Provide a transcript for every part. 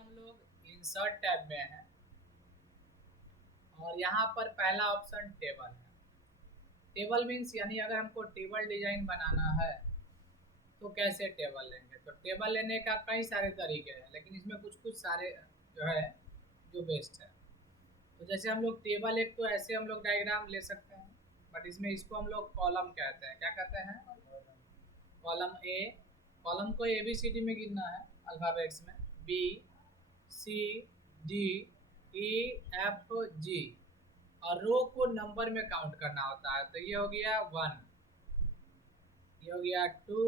हम लोग insert tab में हैं और यहाँ पर पहला ऑप्शन टेबल है। टेबल मीन्स यानी अगर हमको टेबल डिजाइन बनाना है तो कैसे टेबल लेंगे। तो टेबल लेने का कई सारे तरीके हैं, लेकिन इसमें कुछ कुछ सारे जो है जो बेस्ट है। तो जैसे हम लोग टेबल एक तो ऐसे हम लोग डायग्राम ले सकते हैं, बट इसमें इसको हम लोग कॉलम कहते हैं। क्या कहते हैं? Column A. कॉलम को ABCD में गिनना है अल्फाबेट्स में, BCDEFG, और रो को नंबर में काउंट करना होता है। तो ये हो गया 1, ये हो गया 2,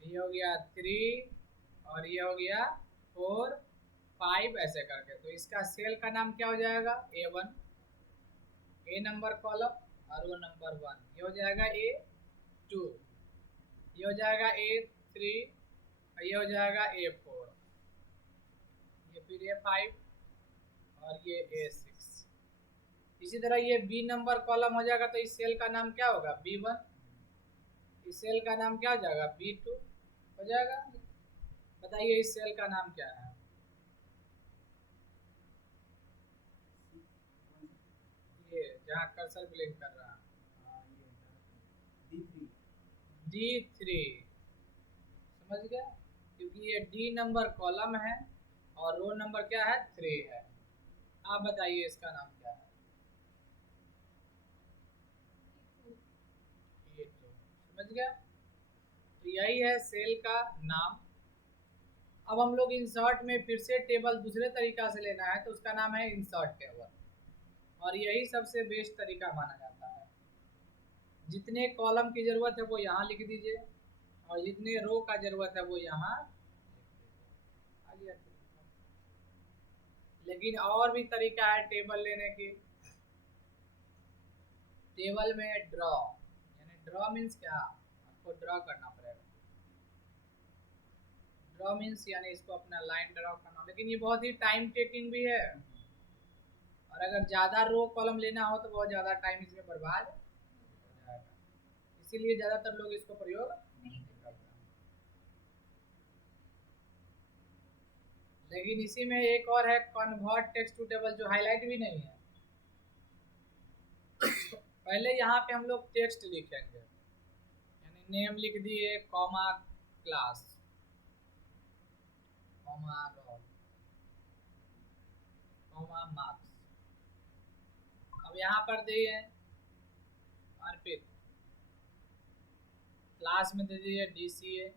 ये हो गया 3 और ये हो गया 4 5 ऐसे करके। तो इसका सेल का नाम क्या हो जाएगा? A1, A नंबर कॉलम और वो नंबर 1, ये हो जाएगा A2, ये हो जाएगा A3 और ये हो जाएगा A4, ये फिर A5 और ये A6। इसी तरह ये B नंबर कॉलम हो जाएगा, तो इस सेल का नाम क्या होगा? B1। इस सेल का नाम क्या हो जाएगा? B2 हो जाएगा। बताइए इस सेल का नाम क्या है? ये जहाँ कर्सर ब्लिंक कर रहा है, D3। समझ गया? क्योंकि ये D नंबर कॉलम है और रो नंबर क्या है? 3 है। आप बताइए इसका नाम क्या है? ये तो समझ गया। तो यही है सेल का नाम। अब हम लोग इंसर्ट में फिर से टेबल दूसरे तरीका से लेना है, तो उसका नाम है इंसर्ट टेबल, और यही सबसे बेस्ट तरीका माना जाता है। जितने कॉलम की जरूरत है वो यहाँ लिख दीजिए और जितने रो का जरूरत है वो यहाँ लिख दीजिए। लेकिन और भी तरीका है टेबल लेने की। टेबल में ड्रॉ, यानी ड्रॉ मीन्स क्या? आपको ड्रॉ करना पड़ेगा। ड्रॉ मीन्स यानी इसको अपना लाइन ड्रॉ करना, लेकिन ये बहुत ही टाइम टेकिंग भी है, और अगर ज़्यादा रो कॉलम लेना हो तो बहुत ज़्यादा टाइम इसमें बर्बाद हो जाएगा। इसीलिए ज़्यादातर लोग इसको प्रयोग नहीं करते। लेकिन इसी में एक और है कन्वर्ट टेक्स्ट टू टेबल, जो हाईलाइट भी नहीं है। पहले यहाँ पे हम लोग टेक्स्ट लिखेंगे, यानी नेम लिख दिए, comma class, comma roll, comma marks. अब यहाँ पर दिए अर्पित, क्लास में दे दिए DCA,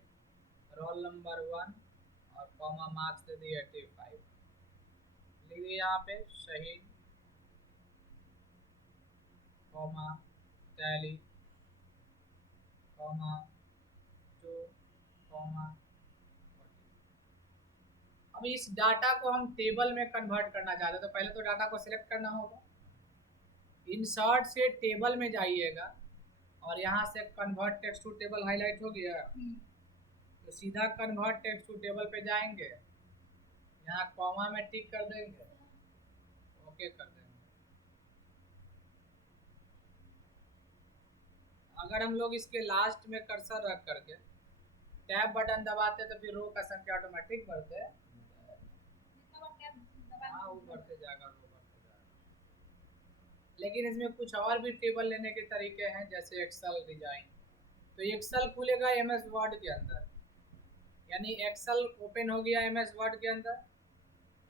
रोल नंबर 1 और कॉमा मार्क्स दे दिए 85। लिख दिए यहाँ पे शहीद, कॉमा टैली, कॉमा 2, कॉमा 40। अब इस डाटा को हम टेबल में कन्वर्ट करना चाहते हैं, तो पहले तो डाटा को सिलेक्ट करना होगा। इंसर्ट से टेबल में जाइएगा और यहाँ से convert text to table highlight हो गया, तो सीधा कन्वर्ट टेक्स्ट टू टेबल पे जाएंगे, यहाँ कॉमा में टिक कर देंगे, ओके कर देंगे। अगर हम लोग इसके लास्ट में कर्सर रख करके टैब बटन दबाते तो फिर रो का संख्या ऑटोमेटिक बढ़ते, हाँ वो बढ़ते जाएगा, रो बढ़ते जाएगा। लेकिन इसमें कुछ और भी टेबल लेने के तरीके हैं, जैसे एक्सेल डिजाइन। तो एक्सेल खुलेगा MS वर्ड के अंदर, यानी एक्सेल ओपन हो गया MS वर्ड के अंदर।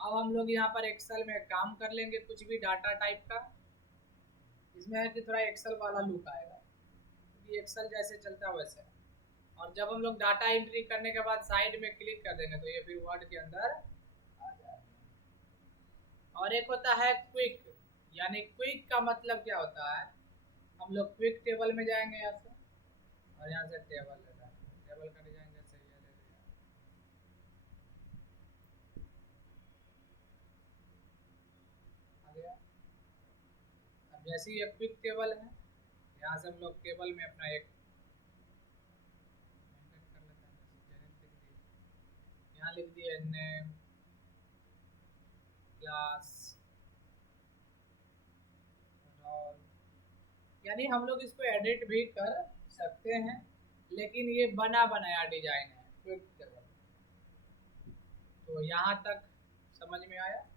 अब हम लोग यहाँ पर एक्सेल में काम कर लेंगे कुछ भी डाटा टाइप का। इसमें है कि थोड़ा एक्सेल वाला लुक आएगा, क्योंकि एक्सेल जैसे चलता है वैसे। और जब हम लोग डाटा एंट्री करने के बाद साइड में क्लिक कर देंगे तो ये फिर वर्ड के अंदर आ जाएगा। और एक होता है क्विक, यानी क्विक का मतलब क्या होता है? हम लोग क्विक टेबल में जाएंगे यहाँ से, और यहाँ से टेबल ले जाएंगे, टेबल का डिजाइन जैसे ये ले लिया, आ गया। अब जैसे ये क्विक टेबल है, यहाँ से हम लोग टेबल में अपना एक कर लेते हैं, यहाँ लिख दिए नेम, क्लास, रोल, यानी हम लोग इसको एडिट भी कर सकते हैं, लेकिन ये बना बनाया डिजाइन है क्विक टेबल। तो यहाँ तक समझ में आया?